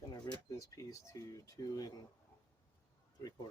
Gonna rip this piece to 2 3/4.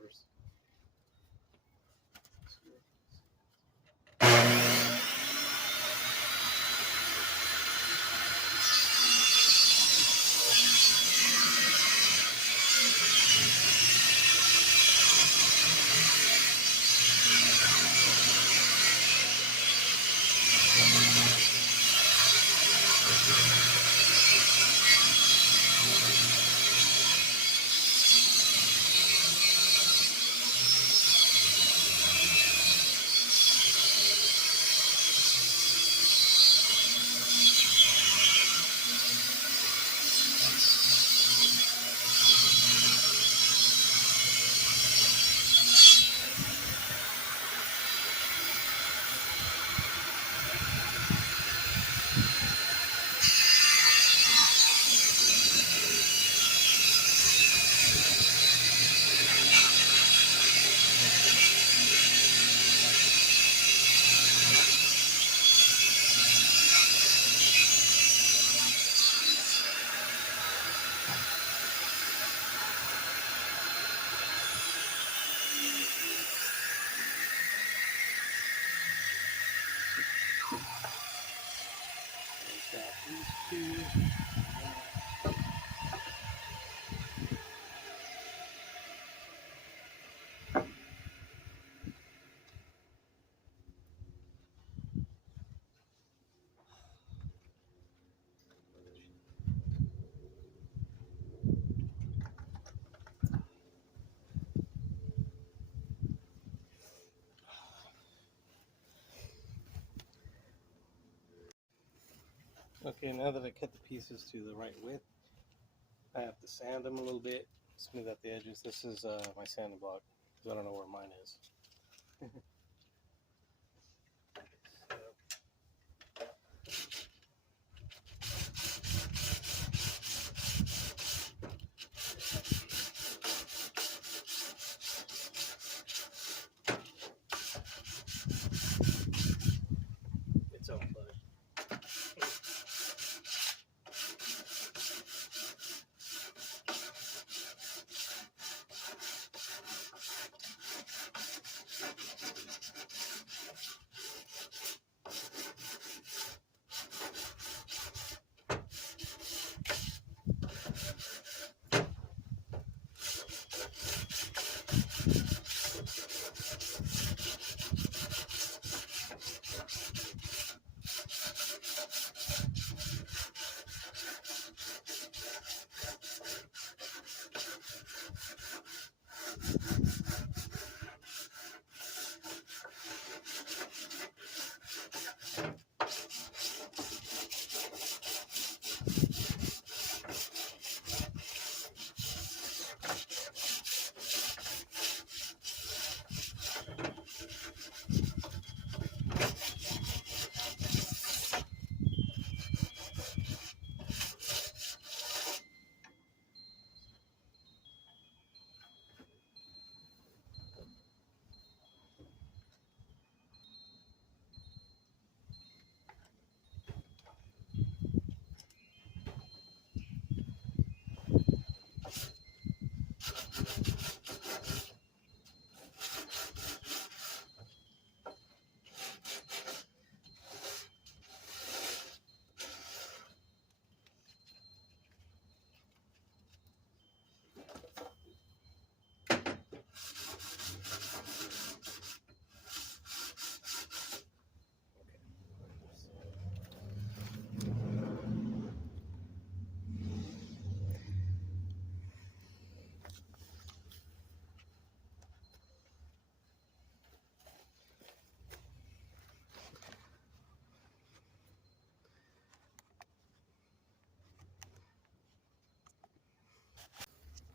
Okay, now that I cut the pieces to the right width, I have to sand them a little bit, smooth out the edges. This is my sanding block, because I don't know where mine is. It's all fun.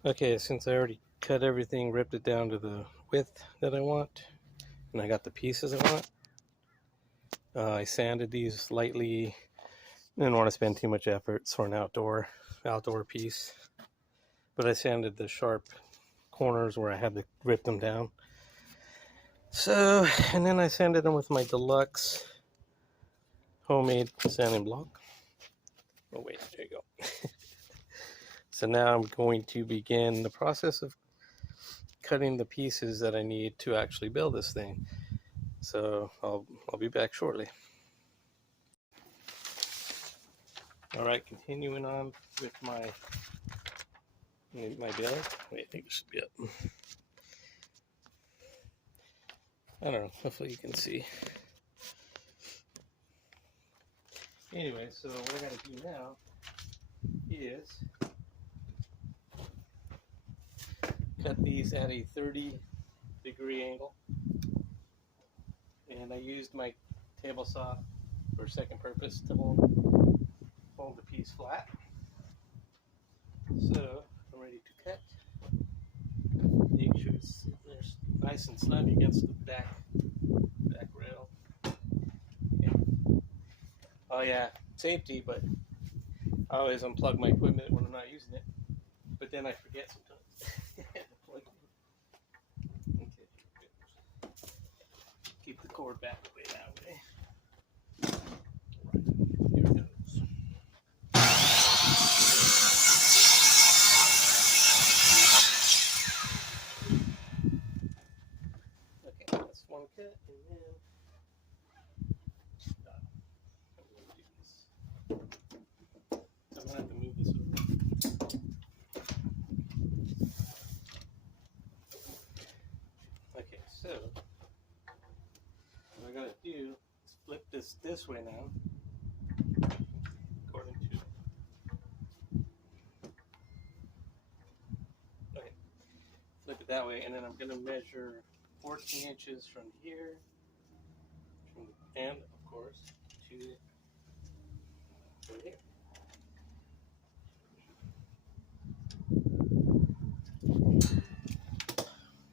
Okay, since I already cut everything, ripped it down to the width that I want, and I got the pieces I want, I sanded these lightly. Didn't want to spend too much effort. It's for an outdoor piece, but I sanded the sharp corners where I had to rip them down. So, and then I sanded them with my deluxe homemade sanding block. Oh wait, there you go. So now I'm going to begin the process of cutting the pieces that I need to actually build this thing. So I'll be back shortly. All right, continuing on with my build. Wait, I think it should be up. I don't know. Hopefully you can see. Anyway, so what I got to do now is cut these at a 30-degree angle, and I used my table saw for second purpose to hold the piece flat. So I'm ready to cut. Make sure it's nice and snug against the back rail. Okay. Oh yeah, safety, but I always unplug my equipment when I'm not using it, but then I forget sometimes. Okay. Keep the cord back away that way. Right. Here it goes. Okay, that's one cut, and then I'm going to do this. So I'm going to have to move this over. Okay, so what I got to do is flip this way now, according to. Okay, flip it that way, and then I'm going to measure 14 inches from here, and of course to here.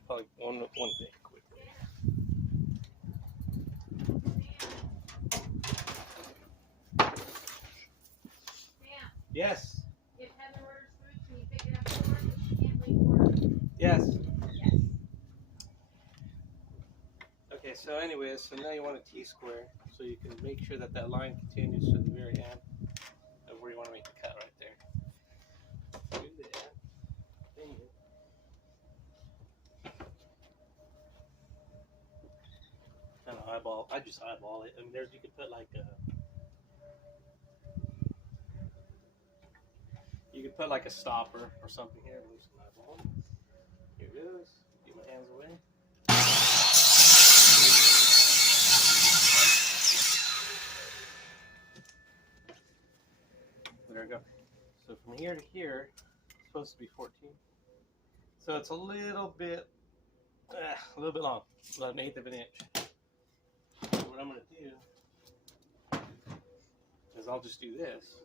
Probably one thing quickly. Yes. If Heather orders food, can you pick it up for her? She can't wait for her. Yes. Yes. Okay, so anyways, so now you want a T-square, so you can make sure that that line continues to the very end of where you want to make the cut right there. Do that. Then you kind of eyeball. I just eyeball it. I mean, you could put like a stopper or something here. Loosen my eyeball. Here it goes. Get my hands away. There we go. So from here to here, it's supposed to be 14. So it's a little bit long, about an eighth of an inch. So what I'm going to do is I'll just do this.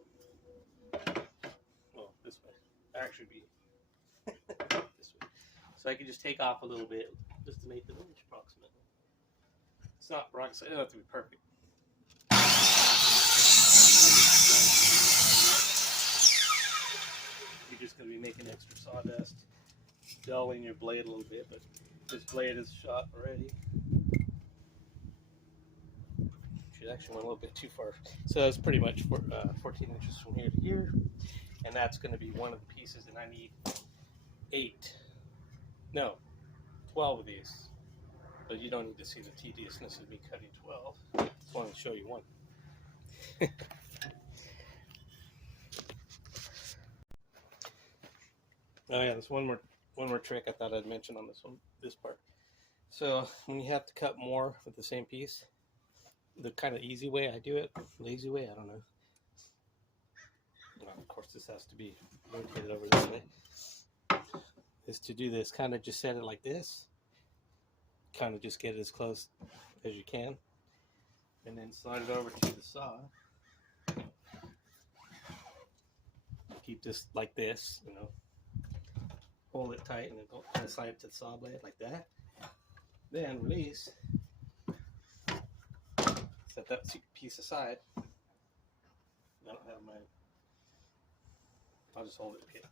Well, this way. Actually, be this way. So I can just take off a little bit, just an eighth of an inch approximately. It's not rocket science. It doesn't have to be perfect. You're just going to be making extra sawdust, dulling your blade a little bit, but this blade is shot already. Should actually went a little bit too far. So it's pretty much 14 inches from here to here, and that's going to be one of the pieces, and I need 12 of these. But you don't need to see the tediousness of me cutting 12. I just wanted to show you one. Oh yeah, there's one more trick I thought I'd mention on this part. So when you have to cut more with the same piece, the kind of easy way I do it, lazy way, I don't know. Well, of course, this has to be rotated over this way. Is to do this, kind of just set it like this. Kind of just get it as close as you can, and then slide it over to the saw. Keep this like this, you know. Hold it tight and then go kind of slide it to the saw blade like that. Then release. Set that piece aside. I don't have my. I'll just hold it here.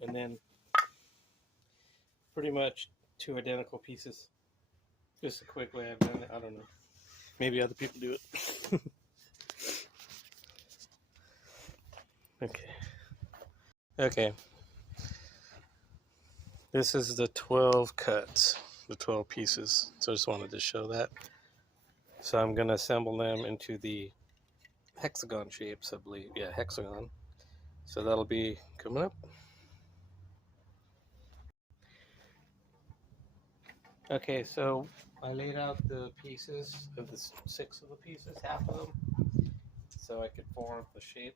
And then pretty much two identical pieces Just a quick way I've done it. I don't know. Maybe other people do it. Okay. Okay. This is the 12 cuts, the 12 pieces. So I just wanted to show that. So I'm going to assemble them into the hexagon shapes, I believe. Yeah, hexagon. So that'll be coming up. Okay, so I laid out the pieces of the 6 of the pieces, half of them, so I could form the shape.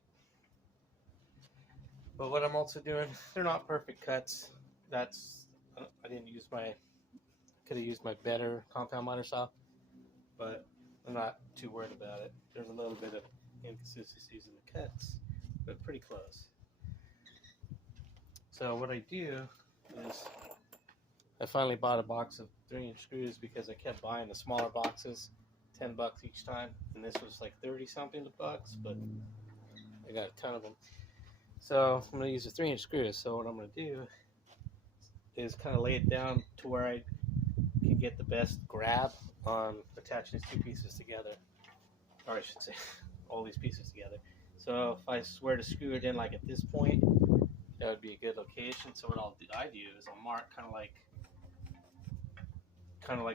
But what I'm also doing, they're not perfect cuts. That's, I didn't use my, could have used my better compound miter saw, but I'm not too worried about it. There's a little bit of inconsistencies in the cuts, but pretty close. So what I do is I finally bought a box of 3-inch screws because I kept buying the smaller boxes, $10 each time, and this was like 30 something bucks, but I got a ton of them. So I'm gonna use the 3-inch screws. So what I'm gonna do is kind of lay it down to where I can get the best grab on attaching these 2 pieces together, or I should say all these pieces together. So if I swear to screw it in like at this point, that would be a good location. So what I do is I'll mark kind of like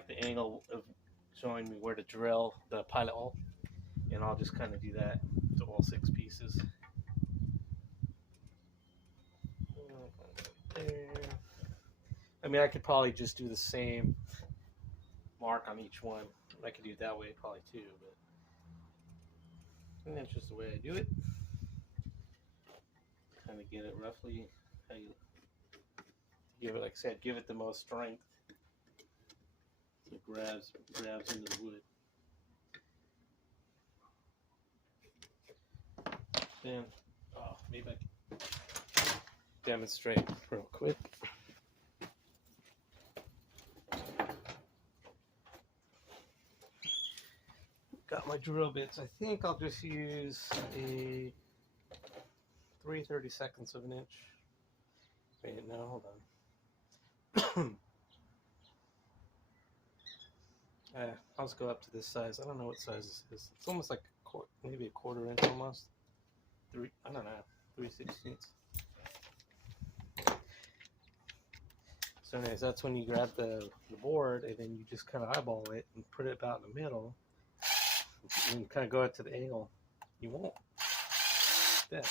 the angle of showing me where to drill the pilot hole, and I'll just kind of do that to all 6 pieces. There. I mean, I could probably just do the same mark on each one. I could do it that way probably too, but I think that's just the way I do it. Kind of get it roughly how you give it, like I said, give it the most strength. So it grabs into the wood. Then, oh, maybe I can demonstrate real quick. Got my drill bits. I think I'll just use a 3/32 of an inch. Wait, no, hold on. I'll just go up to this size. I don't know what size this is. It's almost like maybe a 1/4 inch almost. I don't know, 3/16. So anyways, that's when you grab the board and then you just kind of eyeball it and put it about in the middle and kind of go out to the angle you want. That.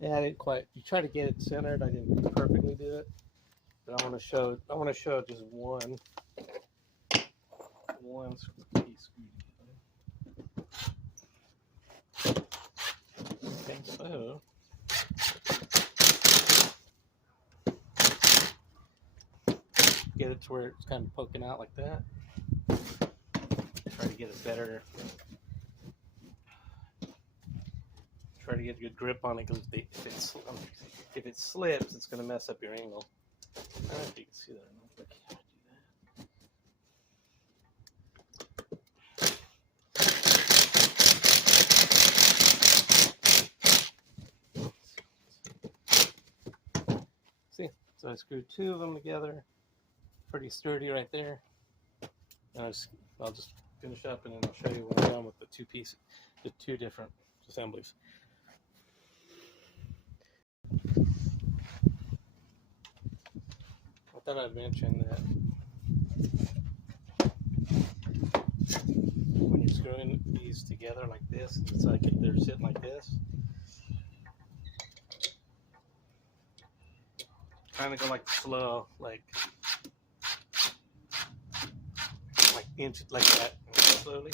Yeah, I didn't quite. You try to get it centered. I didn't perfectly do it, but I want to show just one piece. Okay, so get it to where it's kind of poking out like that. Try to get a better. Try to get a good grip on it, because if it slips, it's going to mess up your angle. I don't know if you can see that or not, but I can't do that. See, so I screwed 2 of them together, pretty sturdy right there. And I'll just finish up, and then I'll show you what I'm done with the 2 pieces, the 2 different assemblies. I thought I'd mention that when you're screwing these together like this, it's like if they're sitting like this, kind of go like slow, like inch like that, slowly,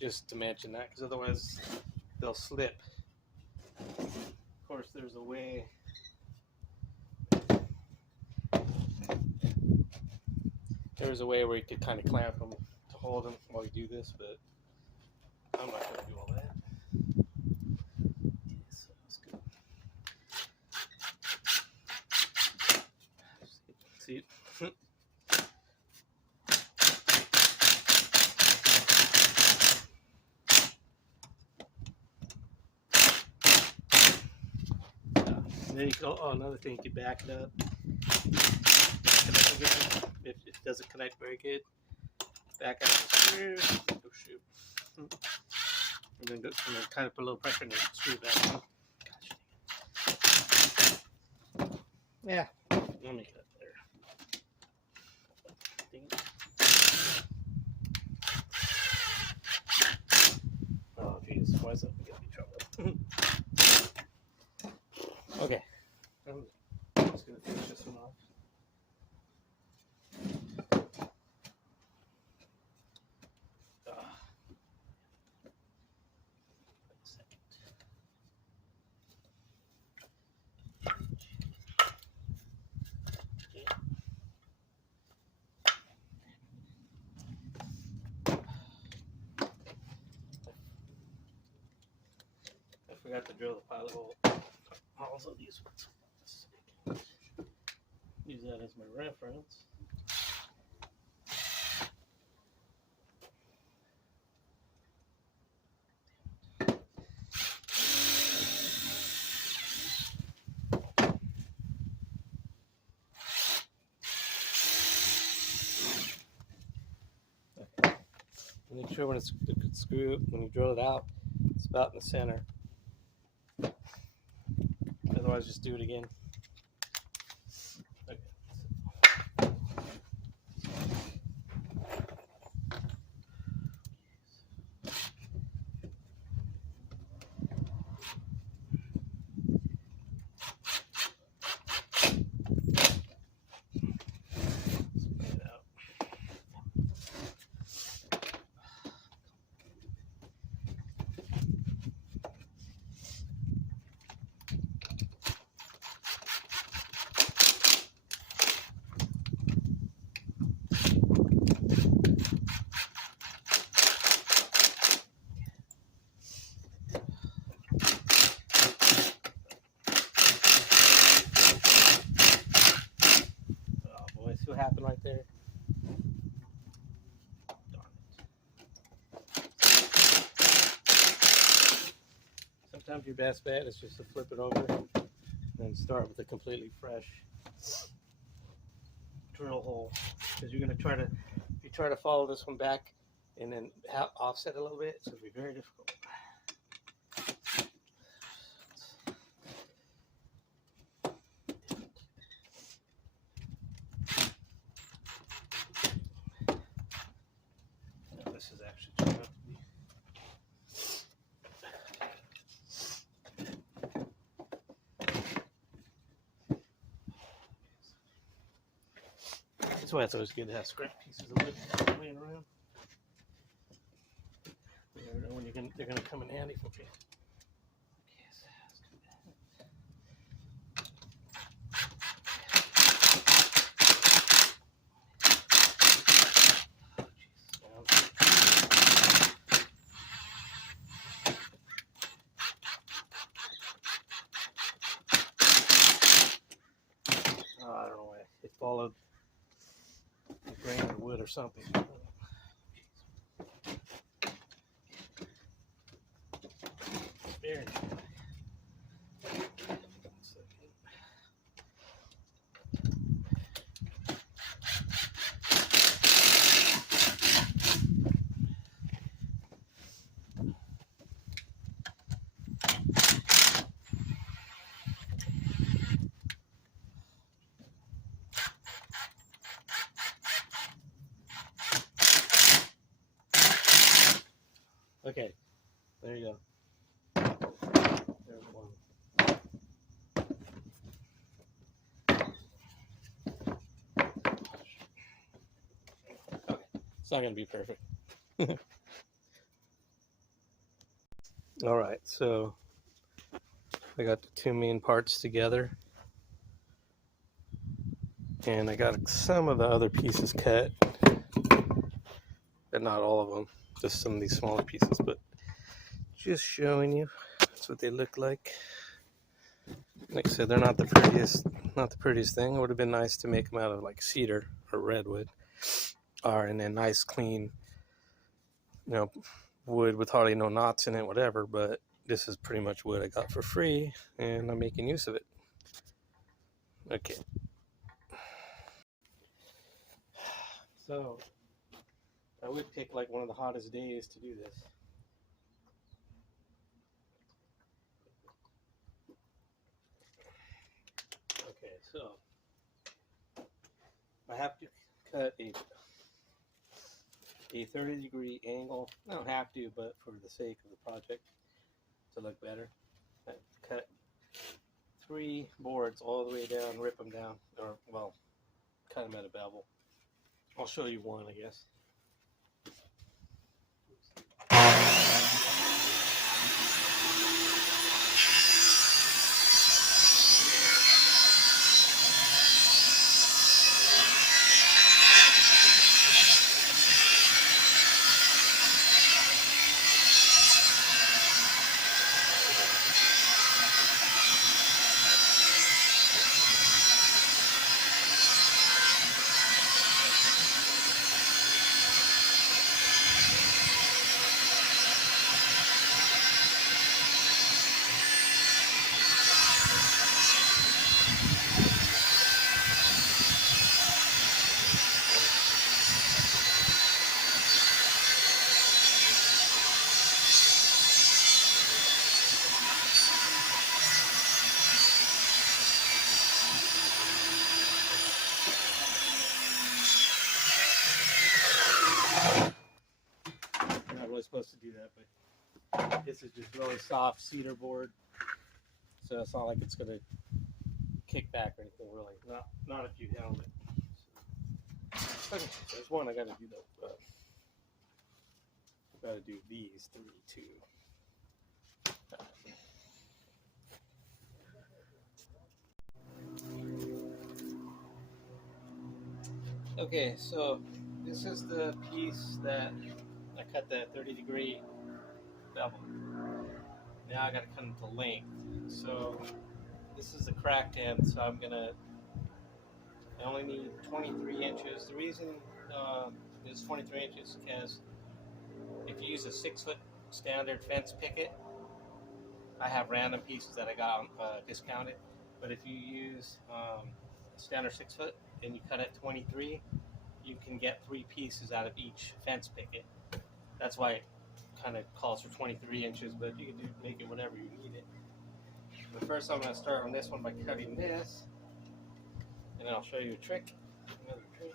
just to mention that, because otherwise they'll slip. Of course, there's a way. There's a way where you could kind of clamp them to hold them while you do this, but I'm not going to do all that. So that's good. See it? then you can, oh, another thing, you can back it up. Back it up again. If it doesn't connect very good, back out the screw. Oh, shoot. And then kind of put a little pressure and then screw it back on. Yeah, let me cut there. Oh, geez, why is that gonna be trouble? Okay, I'm just gonna finish this one off. I forgot to drill the pilot hole. Also, these ones. Use that as my reference. Okay. Make sure when it's screw, when you drill it out, it's about in the center. Otherwise, just do it again. Okay. Spread it out. Oh boy, see what happened right there? Darn it. Sometimes your best bet is just to flip it over and then start with a completely fresh drill hole, because you're going to try to, if you try to follow this one back and then offset a little bit, it's going to be very difficult. Now, this is actually turning out to be. That's why it's always good to have scrap pieces of wood laying around. You never know when they're gonna come in handy for you. Okay, so let's do that. Oh, oh, I don't know why it followed the grain of the wood or something. Very nice. Okay, there you go. There's one. Okay, it's not going to be perfect. All right, so I got the two main parts together, and I got some of the other pieces cut, but not all of them, just some of these smaller pieces, but just showing you that's what they look like. Like I said, they're not the prettiest thing. It would have been nice to make them out of like cedar or redwood, and then nice clean, wood with hardly no knots in it, whatever. But this is pretty much wood I got for free, and I'm making use of it. Okay. So I would pick like one of the hottest days to do this. Okay, so I have to cut a 30-degree angle. I don't have to, but for the sake of the project to look better, I cut 3 boards all the way down, rip them down, or well, cut them at a bevel. I'll show you one, I guess. You're not really supposed to do that, but this is just really soft cedar board, so it's not like it's gonna kick back or anything really. Not if you handle it. So, okay, there's one I gotta do though. I gotta do these 3 too. Okay, so this is the piece that I cut the 30-degree bevel. Now I gotta cut them to length. So this is the cracked end, so I only need 23 inches. The reason is 23 inches because if you use a 6-foot standard fence picket, I have random pieces that I got discounted. But if you use standard 6-foot and you cut at 23, you can get 3 pieces out of each fence picket. That's why it kind of calls for 23 inches, but you can make it whatever you need it. But first I'm going to start on this one by cutting this, and then I'll show you a trick. Another trick.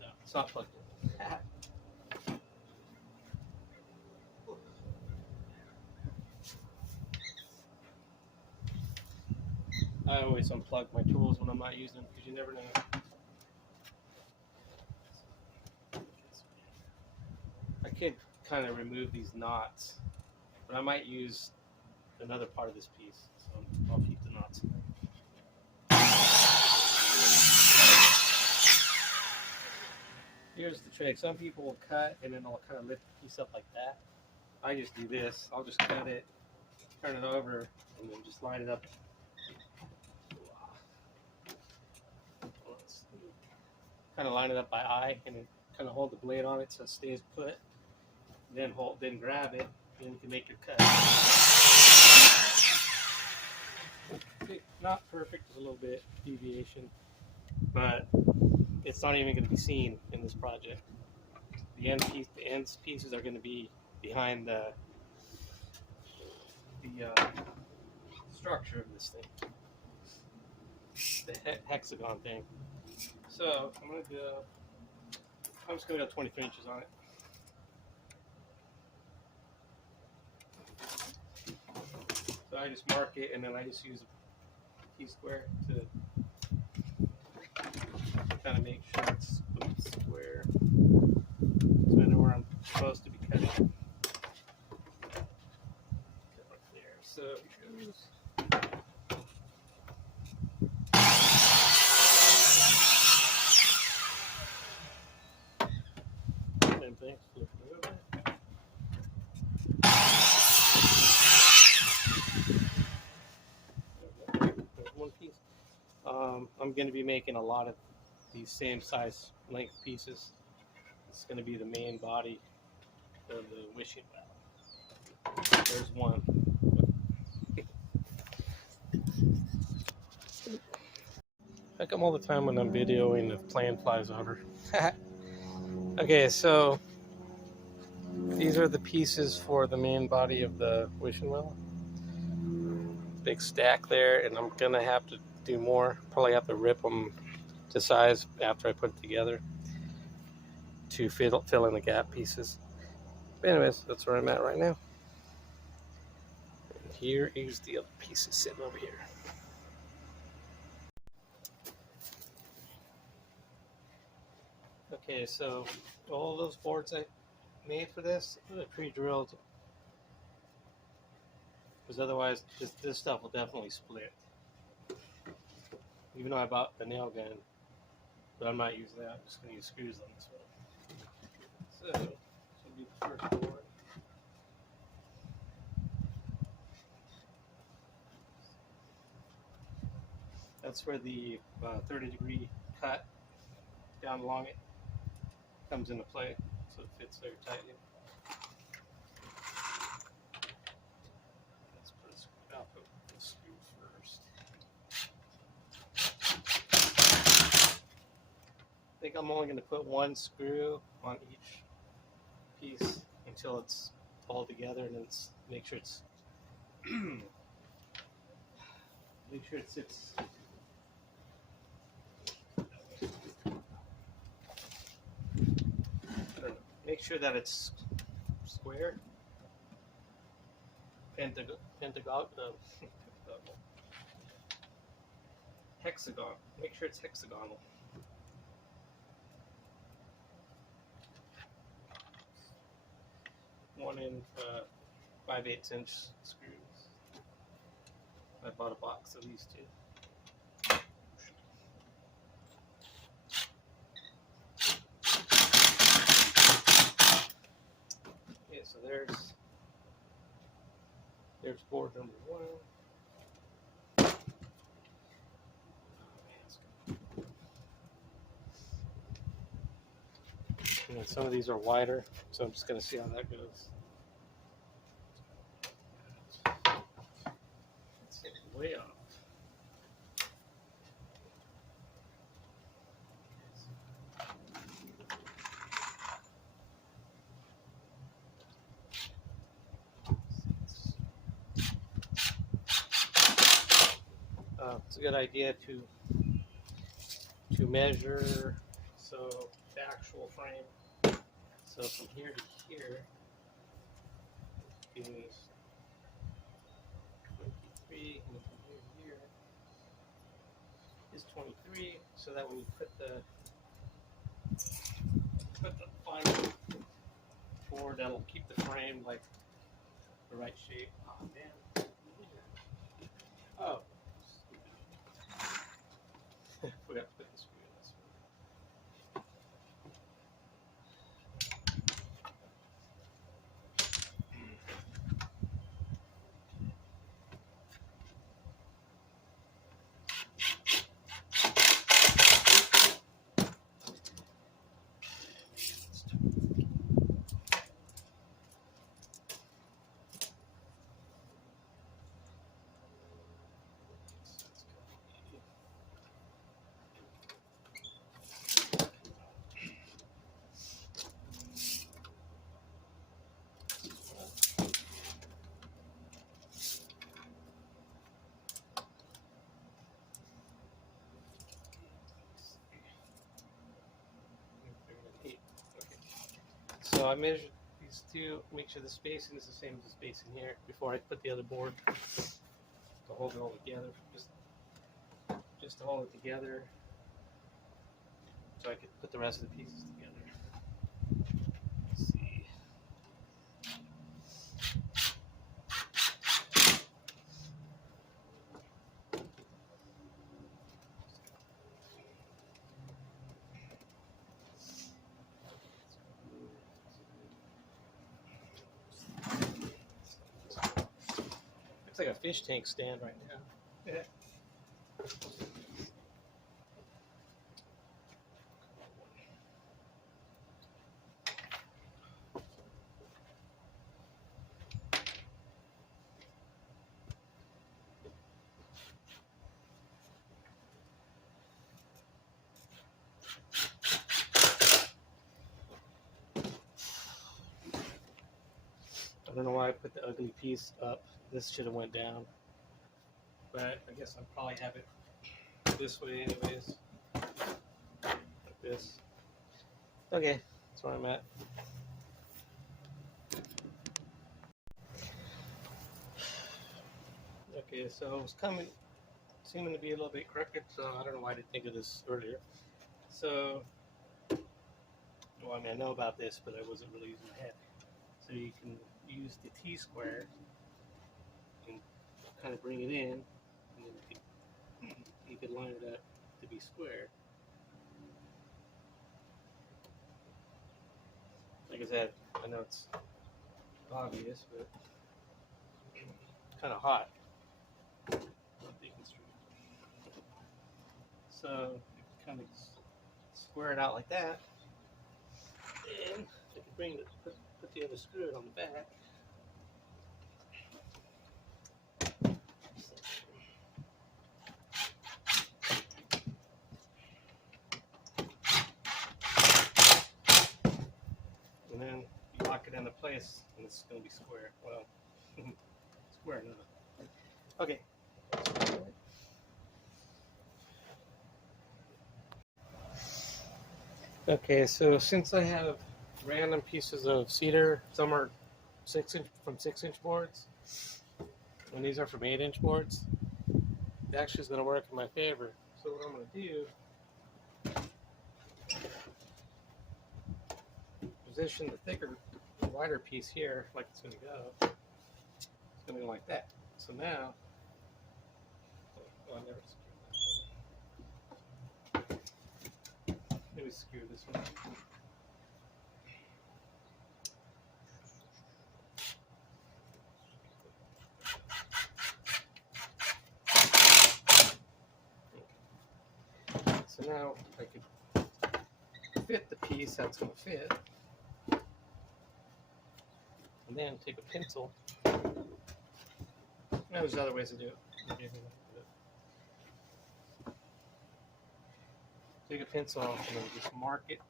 No, it's not plugged in. I always unplug my tools when I'm not using them because you never know. I could kind of remove these knots, but I might use another part of this piece, so I'll keep the knots. Here's the trick. Some people will cut and then they'll kind of lift the piece up like that. I just do this. I'll just cut it, turn it over, and then just line it up. Kind of line it up by eye, and then kind of hold the blade on it so it stays put. Then grab it, and you can make your cut. Not perfect, a little bit deviation, but it's not even going to be seen in this project. The end pieces are going to be behind the structure of this thing, the hexagon thing. So I'm just going to go 23 inches on it. So I just mark it, and then I just use a T-square to kind of make sure it's square, so I know where I'm supposed to be cutting. Right there. So it goes. Same thing. Flip it over. There's one piece. I'm going to be making a lot of these same size length pieces. It's going to be the main body of the wishing well. There's one. I come all the time when I'm videoing if plane flies over. Okay, so these are the pieces for the main body of the wishing well. Big stack there, and I'm gonna have to do more. Probably have to rip them to size after I put it together to fill in the gap pieces. But anyways, that's where I'm at right now. And here is the other pieces sitting over here. Okay, so all those boards I made for this, I pre-drilled, because otherwise this stuff will definitely split. Even though I bought a nail gun, but I'm not using that. I'm just going to use screws on this one. So, this will be the first board. That's where the 30-degree cut down along it comes into play, so it fits there tightly. Let's put a screw. I'll put the screw first. I think I'm only going to put one screw on each piece until it's all together, and then make sure it sits. Make sure that it's square, hexagon. Make sure it's hexagonal. One in 5/8 inch screws. I bought a box of these two. Okay, so there's board number 1. And then some of these are wider, so I'm just going to see how that goes. It's way off. It's a good idea to measure, so the actual frame. So from here to here is 23, and from here to here is 23. So that when you put the final board, that'll keep the frame like the right shape. Oh man. Oh. Forgot to put the screw in this one. So I measured these two, make sure the spacing is the same as the spacing here before I put the other board to hold it all together. Just to hold it together so I could put the rest of the pieces together. Let's see. Looks like a fish tank stand right now. Yeah. don't know why I put the ugly piece up. This should have went down. But I guess I'll probably have it this way anyways. Like this. Okay, that's where I'm at. Okay, so it's seeming to be a little bit crooked, so I don't know why I didn't think of this earlier. So, well, I mean, I know about this, but I wasn't really using my head. So you can use the T-square and kind of bring it in, and then you could line it up to be square. Like I said, I know it's obvious, but it's kind of hot. So you kind of square it out like that, and I can put the other screw on the back. And then you lock it into place, and it's going to be square. Well, square enough. Okay. Okay, so since I have random pieces of cedar, some are 6-inch boards, and these are from 8-inch boards, it actually is going to work in my favor. So what I'm going to do, position the thicker, wider piece here, like it's going to go. It's going to go like that. So now, I never screwed that. Maybe screw this one. So now I could fit the piece that's going to fit, and then take a pencil. Now there's other ways to do it. Take a pencil and then just mark it.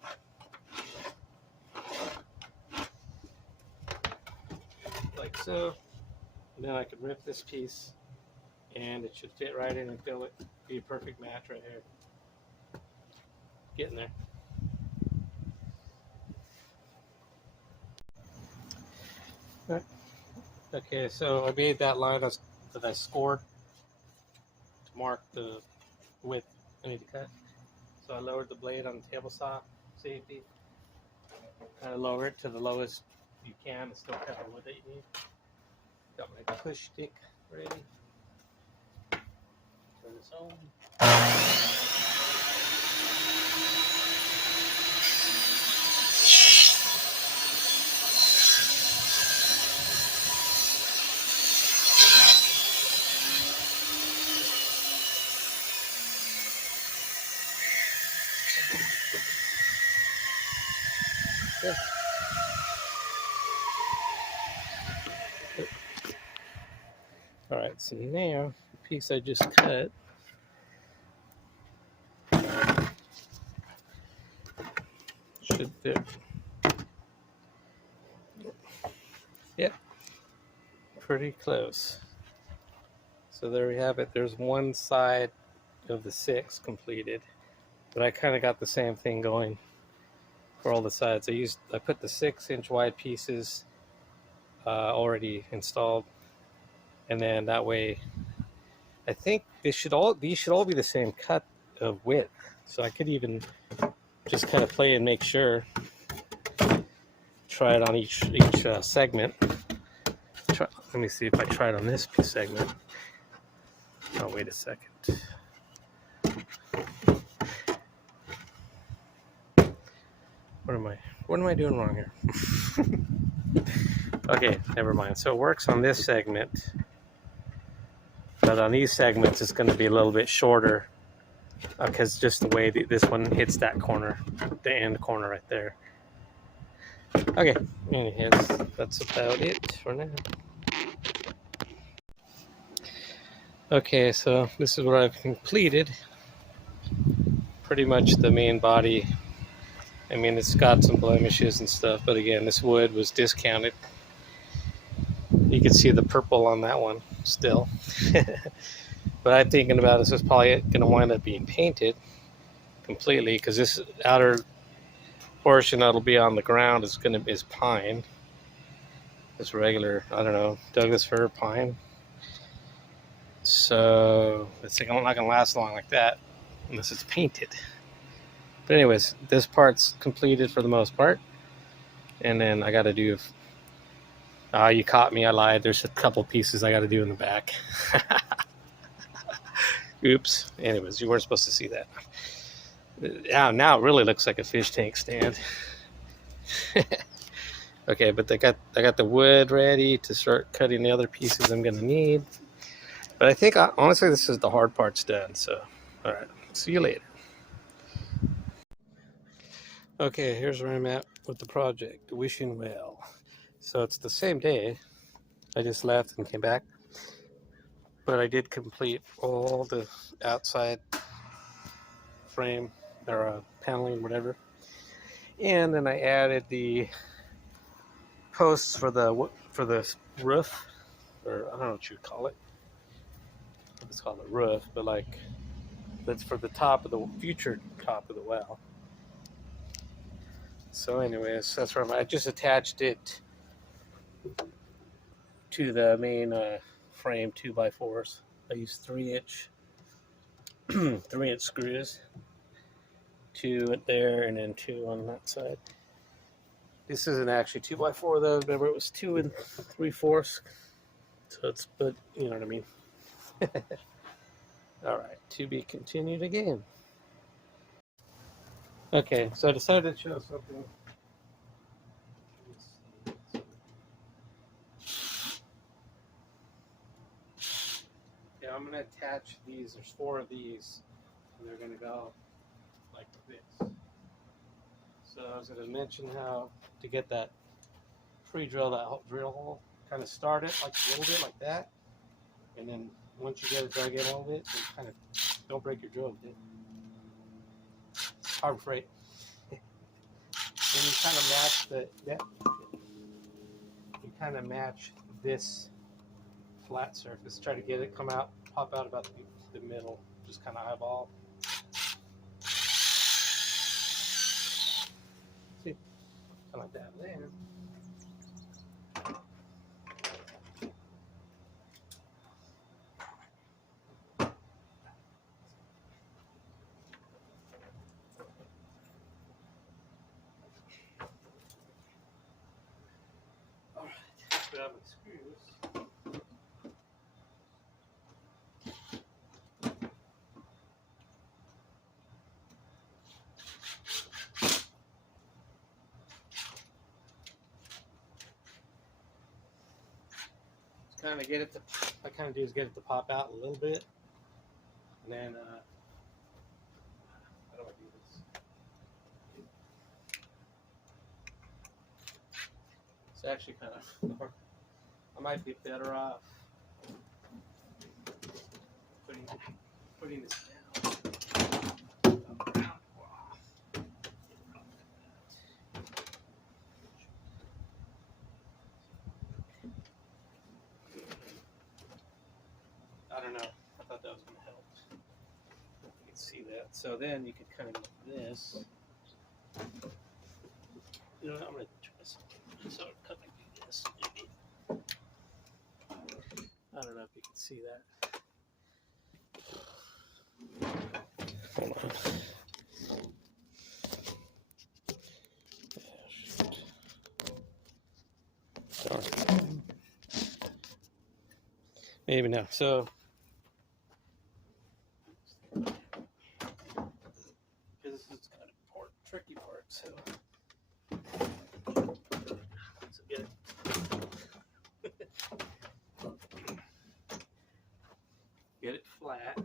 Like so. And then I could rip this piece and it should fit right in and fill it. Be a perfect match right here. Getting there. Right. Okay, so I made that line that I scored to mark the width I need to cut. So I lowered the blade on the table saw, safety. Kind of lower it to the lowest you can and still cut the wood that you need. Got my push stick ready. Turn this on. Okay. All right, so now the piece I just cut should fit. Yep, pretty close. So there we have it. There's one side of the 6 completed, but I kind of got the same thing going for all the sides. I put the 6-inch wide pieces already installed, and then that way I think these should all be the same cut of width, so I could even just kind of play and make sure. Try it on each segment. Let me see if I try it on this segment. Oh, wait a second. What am I doing wrong here? Okay, never mind. So it works on this segment, but on these segments it's going to be a little bit shorter because just the way this one hits that corner, the end corner right there. Okay, anyways, that's about it for now. Okay, so this is what I've completed. Pretty much the main body. I mean, it's got some blemishes and stuff, but again, this wood was discounted. You can see the purple on that one still. But I'm thinking about this is probably going to wind up being painted completely because this outer portion that'll be on the ground is pine. It's regular, I don't know, Douglas fir pine. So it's not going to last long like that unless it's painted. But anyways, this part's completed for the most part. And then I got to do, you caught me, I lied. There's a couple pieces I got to do in the back. Oops. Anyways, you weren't supposed to see that. Now it really looks like a fish tank stand. Okay, but I got the wood ready to start cutting the other pieces I'm gonna need. But I think honestly this is the hard part's done. So, all right, see you later. Okay, here's where I'm at with the project, Wishing Well. So it's the same day. I just left and came back, but I did complete all the outside frame or paneling, whatever, and then I added the posts for the roof, or I don't know what you'd call it. It's called a roof, but like that's for the top of the future top of the well. So, anyways, that's where I just attached it to the main frame 2x4s. I used 3-inch 3-inch screws, 2 there and then 2 on that side. This isn't actually 2x4 though. Remember, it was 2 3/4. So it's, but you know what I mean. All right, to be continued again. Okay, so I decided to show something. Yeah, I'm gonna attach these. There's 4 of these, and they're gonna go like this. So I was gonna mention how to get that pre-drill, that drill hole, kind of start it like a little bit like that, and then once you get it dug in a little bit, then kind of don't break your drill bit. Harbor Freight. And you kind of match you kind of match this flat surface. Try to get it come out, pop out about the middle, just kind of eyeball. See, kind of like that there. All right, grab my screws. Kind of get it to, I kind of do is get it to pop out a little bit, and then how do I do this? It's actually kind of, I might be better off putting this down. I don't know. I thought that was going to help. You can see that. So then you could kind of go like this. You know what? I'm going to try something. So cut like this. Maybe. I don't know if you can see that. Hold on. Darn. Maybe now. So this is kind of tricky part. So get it. Get it flat.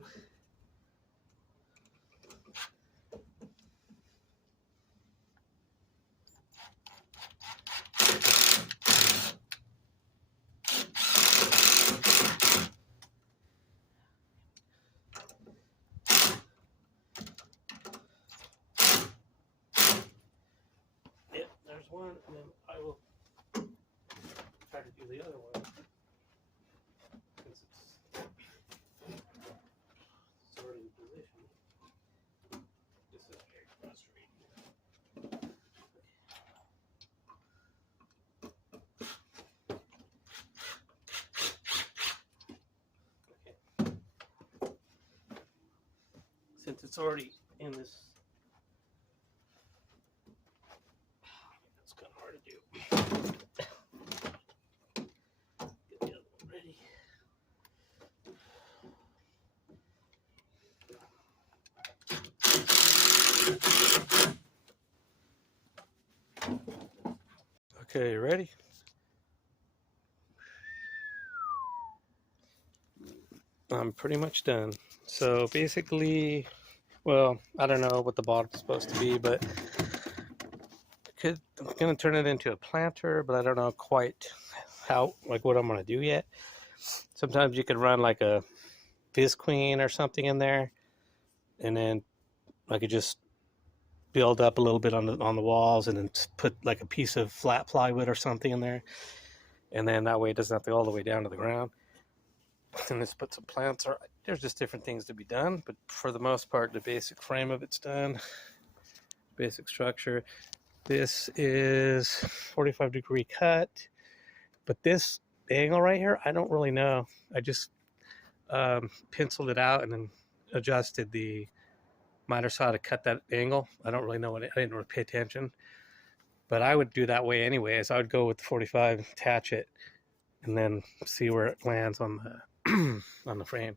Yep, there's one, and then I will try to do the other one. since it's already in this. It's kind of hard to do. Get the other one ready. Okay, ready? I'm pretty much done. So basically, well, I don't know what the bottom's supposed to be, but I'm gonna turn it into a planter, but I don't know quite how, like what I'm gonna do yet. Sometimes you could run like a Visqueen or something in there, and then I could just build up a little bit on the walls, and then put like a piece of flat plywood or something in there, and then that way it doesn't have to go all the way down to the ground. And let's put some plants. Or there's just different things to be done, but for the most part, the basic frame of it's done. Basic structure. This is 45-degree cut, but this angle right here, I don't really know. I just penciled it out and then adjusted the miter saw to cut that angle. I don't really know what I didn't really pay attention, but I would do that way anyways. I would go with the 45, attach it, and then see where it lands on the on the frame.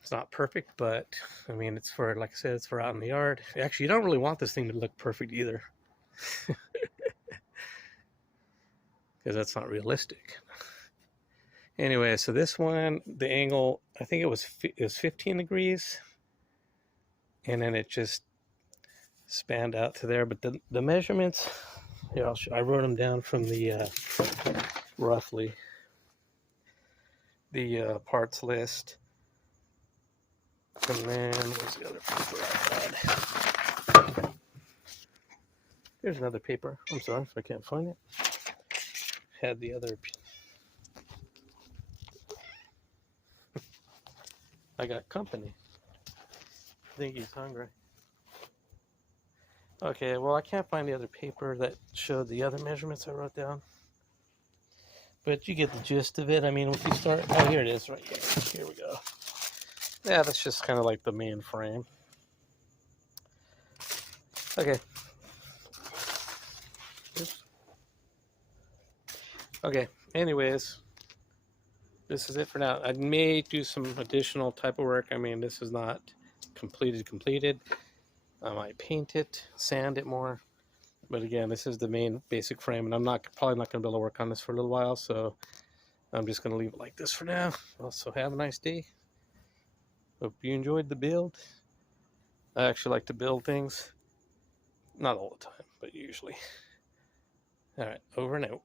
It's not perfect, but I mean, it's for, like I said, it's for out in the yard. Actually, you don't really want this thing to look perfect either, because that's not realistic. Anyway, so this one, the angle, I think it was 15 degrees, and then it just spanned out to there. But the measurements, here, I wrote them down from the roughly the parts list. And then where's the other paper I had? Here's another paper. I'm sorry if I can't find it. Had the other. I got company. I think he's hungry. Okay, well, I can't find the other paper that showed the other measurements I wrote down. But you get the gist of it. I mean, if you start, oh, here it is right here. Here we go. Yeah, that's just kind of like the main frame. Okay. Oops. Okay, anyways, this is it for now. I may do some additional type of work. I mean, this is not completed. I might paint it, sand it more. But again, this is the main basic frame, and I'm probably not going to be able to work on this for a little while, so I'm just going to leave it like this for now. Also, have a nice day. Hope you enjoyed the build. I actually like to build things. Not all the time, but usually. All right, over and out.